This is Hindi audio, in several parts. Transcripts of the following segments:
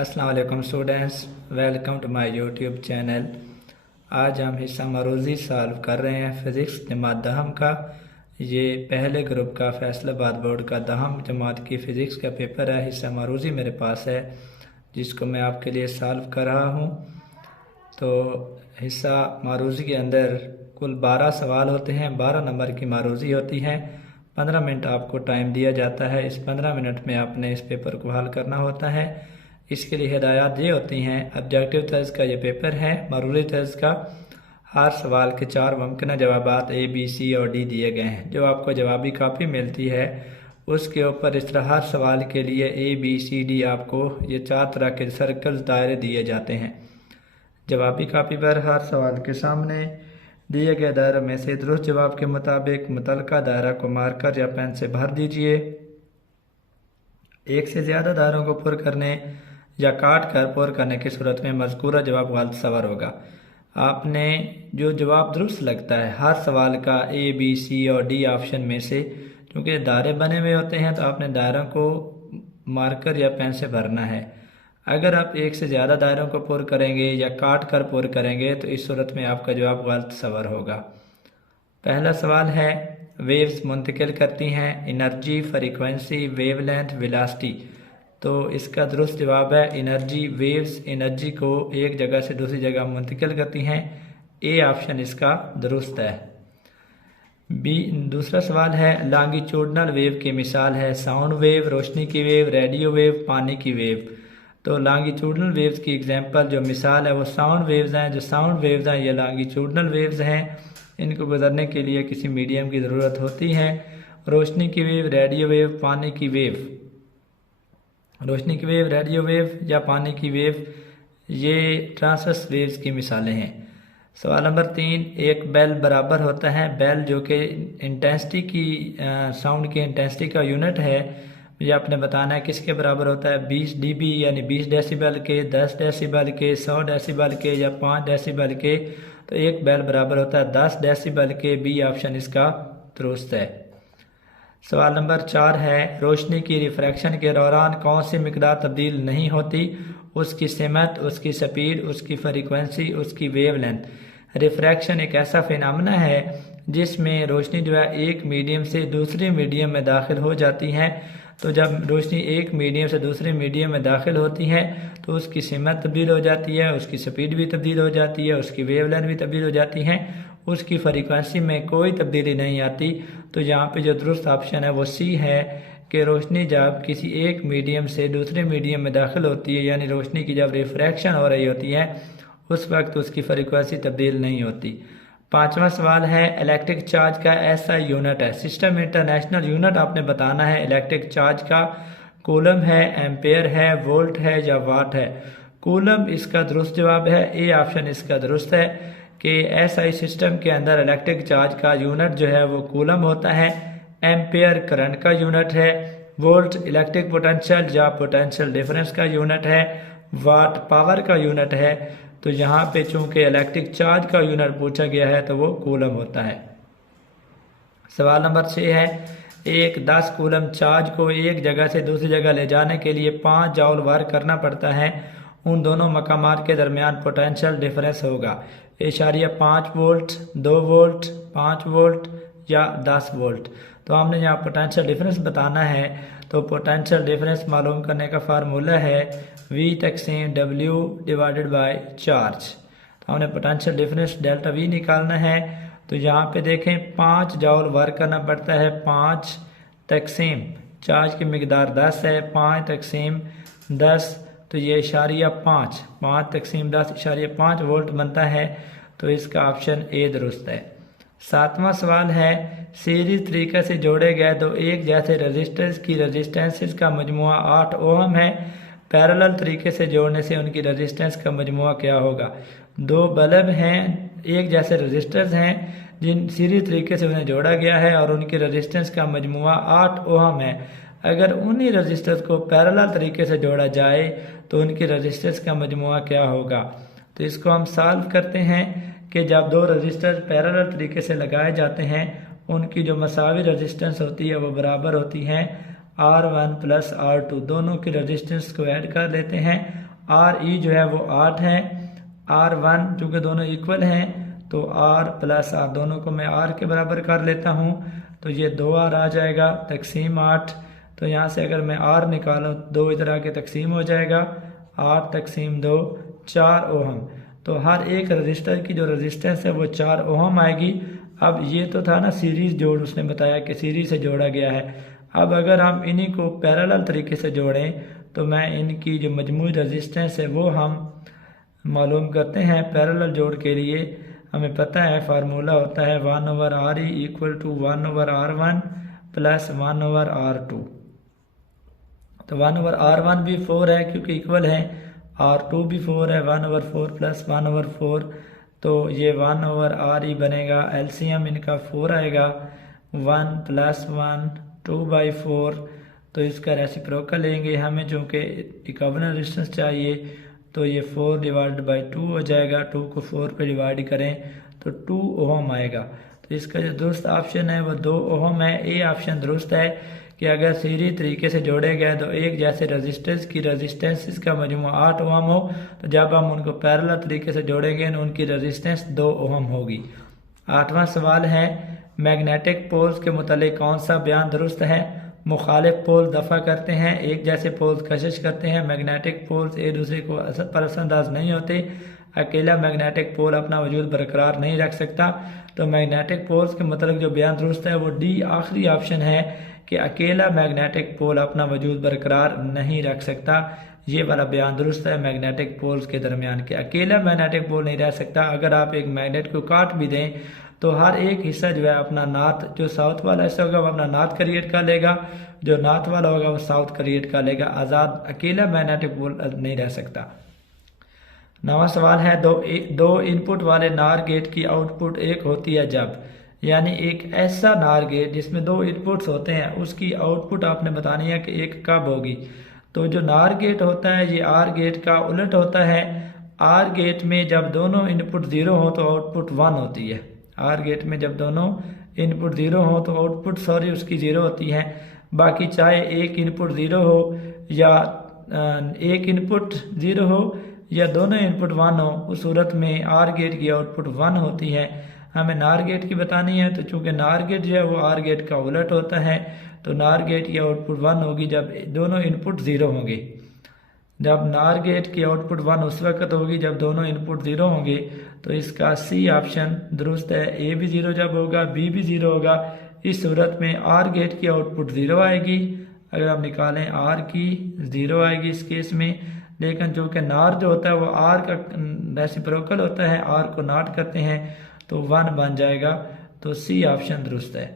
अस्सलाम वालेकुम students, welcome to my YouTube channel. आज हम हिस्सा मरूज़ी सॉल्व कर रहे हैं फ़िज़िक्स जमात दहम का। ये पहले ग्रुप का फैसलाबाद बोर्ड का दहम जमात की फ़िज़िक्स का पेपर है। हिस्सा मरूज़ी मेरे पास है जिसको मैं आपके लिए सॉल्व कर रहा हूँ। तो हिस्सा मारूज़ी के अंदर कुल 12 सवाल होते हैं। 12 नंबर की मारूज़ी होती है। 15 मिनट आपको टाइम दिया जाता है। इस 15 मिनट में आपने इस पेपर को हल करना होता है। इसके लिए हिदायत ये होती हैं। ऑब्जेक्टिव तर्ज का ये पेपर है, मारूज़ी तर्ज का। हर सवाल के 4 मुमकिन जवाबात A, B, C और D दिए गए हैं। जो आपको जवाबी कापी मिलती है उसके ऊपर इस तरह हर सवाल के लिए A, B, C, D आपको ये 4 तरह के सर्कल्स दायरे दिए जाते हैं। जवाबी कापी पर हर सवाल के सामने दिए गए दायरों में से दुरुस्त जवाब के मुताबिक मुतलका दायरा को मार्कर या पेन से भर दीजिए। एक से ज़्यादा दायरों को पुर करने या काट कर पुर करने की सूरत में मज़कूरा जवाब गलत सवार होगा। आपने जो जवाब दुरुस्त लगता है हर सवाल का A, B, C और D ऑप्शन में से, क्योंकि दायरे बने हुए होते हैं तो आपने दायरों को मार्कर या पेन से भरना है। अगर आप एक से ज़्यादा दायरों को पुर करेंगे या काट कर पुर करेंगे तो इस सूरत में आपका जवाब गलत सवार होगा। पहला सवाल है, वेव्स मुंतकिल करती हैं एनर्जी, फ्रीक्वेंसी, वेवलेंथ, वेलोसिटी। तो इसका दुरुस्त जवाब है एनर्जी। वेव्स एनर्जी को एक जगह से दूसरी जगह मुंतकिल करती हैं। ए ऑप्शन इसका दुरुस्त है। दूसरा सवाल है, लॉन्गिट्यूडनल वेव की मिसाल है साउंड वेव, रोशनी की वेव, रेडियो वेव, पानी की वेव। तो लॉन्गिट्यूडनल वेव्स की एग्जांपल जो मिसाल है वो साउंड वेव्स हैं। जो साउंड वेव्स हैं ये लॉन्गिट्यूडनल वेव्स हैं। इनको गुजरने के लिए किसी मीडियम की ज़रूरत होती है। रोशनी की वेव, रेडियो वेव, पानी की वेव। रोशनी की वेव, रेडियो वेव या पानी की वेव ये ट्रांसवर्स वेव्स की मिसालें हैं। सवाल नंबर 3, एक बेल बराबर होता है। बेल जो कि इंटेंसिटी की साउंड की इंटेंसिटी का यूनिट है, ये आपने बताना है किसके बराबर होता है। 20 dB यानी 20 डेसिबल के, 10 डेसिबल के, 100 डेसिबल के या 5 डेसिबल के। तो एक बेल बराबर होता है 10 डेसिबल के। बी ऑप्शन इसका दुरुस्त है। सवाल नंबर 4 है, रोशनी की रिफ्रैक्शन के दौरान कौन सी मिकदार तब्दील नहीं होती। उसकी सिमत, उसकी स्पीड, उसकी फ्रीक्वेंसी, उसकी वेवलेंथ। रिफ्रैक्शन एक ऐसा फिनोमेना है जिसमें रोशनी जो है एक मीडियम से दूसरे मीडियम में दाखिल हो जाती है। तो जब रोशनी एक मीडियम से दूसरे मीडियम में दाखिल होती है तो उसकी सिमत तब्दील हो जाती है, उसकी स्पीड भी तब्दील हो जाती है, उसकी वेवलेंथ भी तब्दील हो जाती है, उसकी फ्रीक्वेंसी में कोई तब्दीली नहीं आती। तो यहाँ पे जो दुरुस्त ऑप्शन है वो सी है कि रोशनी जब किसी एक मीडियम से दूसरे मीडियम में दाखिल होती है, यानी रोशनी की जब रिफ्रैक्शन हो रही होती है उस वक्त उसकी फ्रीक्वेंसी तब्दील नहीं होती। 5वां सवाल है, इलेक्ट्रिक चार्ज का ऐसा यूनिट है। सिस्टम इंटरनेशनल यूनिट आपने बताना है इलेक्ट्रिक चार्ज का। कूलम है, एम्पेयर है, वोल्ट है या वाट है। कूलम इसका दुरुस्त जवाब है। ए ऑप्शन इसका दुरुस्त है कि एसआई सिस्टम के अंदर इलेक्ट्रिक चार्ज का यूनिट जो है वो कूलम होता है। एम्पेयर करंट का यूनिट है। वोल्ट इलेक्ट्रिक पोटेंशियल या पोटेंशियल डिफरेंस का यूनिट है। वाट पावर का यूनिट है। तो यहाँ पे चूंकि इलेक्ट्रिक चार्ज का यूनिट पूछा गया है तो वो कूलम होता है। सवाल नंबर 6 है, एक 10 कूलम चार्ज को एक जगह से दूसरी जगह ले जाने के लिए 5 जॉल वर्क करना पड़ता है। उन दोनों मकामात के दरमियान पोटेंशियल डिफरेंस होगा 5 वोल्ट, 2 वोल्ट, 5 वोल्ट या 10 वोल्ट। तो हमने यहाँ पोटेंशियल डिफरेंस बताना है। तो पोटेंशियल डिफरेंस मालूम करने का फार्मूला है V तकसीम W डिवाइडेड बाय चार्ज। तो हमने पोटेंशियल डिफरेंस डेल्टा V निकालना है। तो यहाँ पे देखें 5 जॉल वर्क करना पड़ता है। 5 तकसीम चार्ज की मिकदार 10 है, 5 तकसीम 10 तो ये इशारिया 5 तकसीम 10 इशारिया 5 वोल्ट बनता है। तो इसका ऑप्शन ए दुरुस्त है। 7वां सवाल है, सीरीज तरीके से जोड़े गए दो एक जैसे रजिस्टर्स की रजिस्टेंसेस का मजमुआ 8 ओम है। पैरेलल तरीके से जोड़ने से उनकी रजिस्टेंस का मजमुआ क्या होगा। 2 बल्ब हैं, एक जैसे रजिस्टर्स हैं जिन सीरीज तरीके से उन्हें जोड़ा गया है और उनकी रजिस्टेंस का मजमुआ 8 ओम है। अगर उन्हीं रजिस्टर्स को पैरेलल तरीके से जोड़ा जाए तो उनकी रजिस्टेंस का मजमुआ क्या होगा। तो इसको हम सॉल्व करते हैं कि जब 2 रजिस्टर पैरेलल तरीके से लगाए जाते हैं उनकी जो मसावी रजिस्टेंस होती है वो बराबर होती है R1 प्लस R2। दोनों की रजिस्टेंस को ऐड कर लेते हैं आर ई जो है वो 8 है, R1 चूँकि दोनों इक्वल हैं तो R प्लस R दोनों को मैं R के बराबर कर लेता हूँ, तो ये 2R आ जाएगा तकसीम 8। तो यहाँ से अगर मैं R निकालूँ 2 इधर आके तकसीम हो जाएगा, 8 तकसीम 2 4 ओहम। तो हर एक रजिस्टर की जो रेजिस्टेंस है वो 4 ओहम आएगी। अब ये तो था ना सीरीज जोड़, उसने बताया कि सीरीज से जोड़ा गया है। अब अगर हम इन्हीं को पैरेलल तरीके से जोड़ें तो मैं इनकी जो मजमूई रेजिस्टेंस है वो हम मालूम करते हैं। पैरेलल जोड़ के लिए हमें पता है फार्मूला होता है 1/RE equal to 1/R1 plus 1/R2। तो 1/R1 भी 4 है क्योंकि इक्वल है, R2 भी 4 है, 1/4 प्लस 1/4, तो ये 1/RE बनेगा। एलसीएम इनका 4 आएगा, 1 प्लस 1 2/4। तो इसका रेसिप्रोकल लेंगे हमें, चूँकि इक्विवेलेंट रेजिस्टेंस चाहिए, तो ये 4 डिवाइडेड बाई 2 हो जाएगा। 2 को 4 पे डिवाइड करें तो 2 ओहम आएगा। तो इसका जो दुरुस्त ऑप्शन है वो 2 ओहम है। ए ऑप्शन दुरुस्त है कि अगर सीरीज तरीके से जोड़े गए तो एक जैसे रेजिस्टेंस की रेजिस्टेंस का मजमू 8 ओहम हो, तो जब हम उनको पैरेलल तरीके से जोड़ेंगे तो उनकी रेजिस्टेंस 2 ओहम होगी। 8वां सवाल है मैग्नेटिक पोल्स के मुतालिक कौन सा बयान दुरुस्त है। मुखालिफ पोल दफा करते हैं, एक जैसे पोल्स कशिश करते हैं। मैग्नेटिक पोल्स एक दूसरे को पर असरअंदाज नहीं होते। अकेला मैग्नेटिक पोल अपना वजूद बरकरार नहीं रख सकता। तो मैग्नेटिक पोल्स के मतलब जो बयान दुरुस्त है वो डी आखिरी ऑप्शन है कि अकेला मैग्नेटिक पोल अपना वजूद बरकरार नहीं रख सकता। ये वाला बयान दुरुस्त है मैग्नेटिक पोल्स के दरमियान के अकेला मैग्नेटिक पोल नहीं रह सकता। अगर आप एक मैग्नेट को काट भी दें तो हर एक हिस्सा जो है अपना नॉर्थ, जो साउथ वाला हिस्सा होगा वो अपना नॉर्थ क्रिएट कर लेगा, जो नॉर्थ वाला होगा वो साउथ क्रिएट कर लेगा। आज़ाद अकेला मैग्नेटिक पोल नहीं रह सकता। 9वां सवाल है दो इनपुट वाले नार गेट की आउटपुट एक होती है जब, यानी एक ऐसा नार गेट जिसमें 2 इनपुट्स होते हैं उसकी आउटपुट आपने बतानी है कि एक कब होगी। तो जो नार गेट होता है ये आर गेट का उलट होता है। आर गेट में जब दोनों इनपुट 0 हो तो आउटपुट 1 होती है। आर गेट में जब दोनों इनपुट 0 हो तो आउटपुट उसकी 0 होती है। बाकी चाहे एक इनपुट 0 हो या एक इनपुट 0 हो या दोनों इनपुट 1 हो, उस सूरत में आर गेट की आउटपुट 1 होती है। हमें नार गेट की बतानी है, तो चूंकि नार गेट जो है वो आर गेट का उलट होता है, तो नार गेट की आउटपुट 1 होगी जब दोनों इनपुट 0 होंगे। जब नार गेट की आउटपुट 1 उस वक्त होगी जब दोनों इनपुट 0 होंगे। तो इसका सी ऑप्शन दुरुस्त है। ए भी 0 जब होगा, बी भी 0 होगा। इस सूरत में आर गेट की आउटपुट 0 आएगी। अगर हम निकालें आर की 0 आएगी इस केस में, लेकिन जो कि नार जो होता है वो आर का रेसिप्रोकल होता है, आर को नॉट करते हैं तो 1 बन जाएगा। तो सी ऑप्शन दुरुस्त है।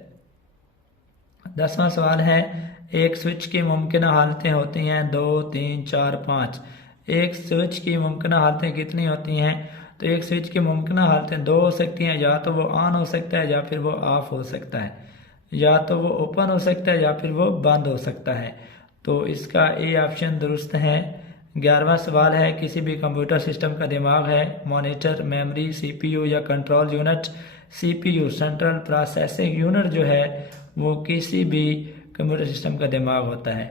10वां सवाल है एक स्विच की मुमकिन हालतें होती हैं 2, 3, 4, 5। एक स्विच की मुमकिन हालतें कितनी होती हैं? तो एक स्विच की मुमकिन हालतें 2 हो सकती हैं, या तो वो ऑन हो सकता है या फिर वो ऑफ हो सकता है, या तो वो ओपन हो सकता है या फिर वो बंद हो सकता है। तो इसका ए ऑप्शन दुरुस्त है। 11वां सवाल है किसी भी कंप्यूटर सिस्टम का दिमाग है मॉनिटर, मेमोरी, सीपीयू या control unit. CPU central processing unit जो है वो किसी भी कंप्यूटर सिस्टम का दिमाग होता है।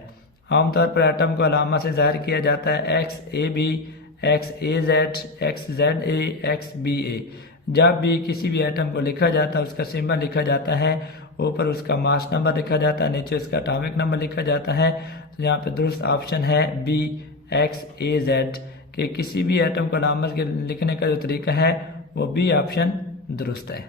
आमतौर पर एटम को अलामा से जाहिर किया जाता है XAB, XAZ, XZA, XBA। जब भी किसी भी एटम को लिखा जाता है उसका सिंबल लिखा जाता है, ऊपर उसका मास नंबर लिखा जाता है, नीचे उसका एटॉमिक नंबर लिखा जाता है। तो यहाँ पे दुरुस्त ऑप्शन है B, XAZ कि किसी भी एटम को अलामा के लिखने का जो तरीका है वो B ऑप्शन दुरुस्त है।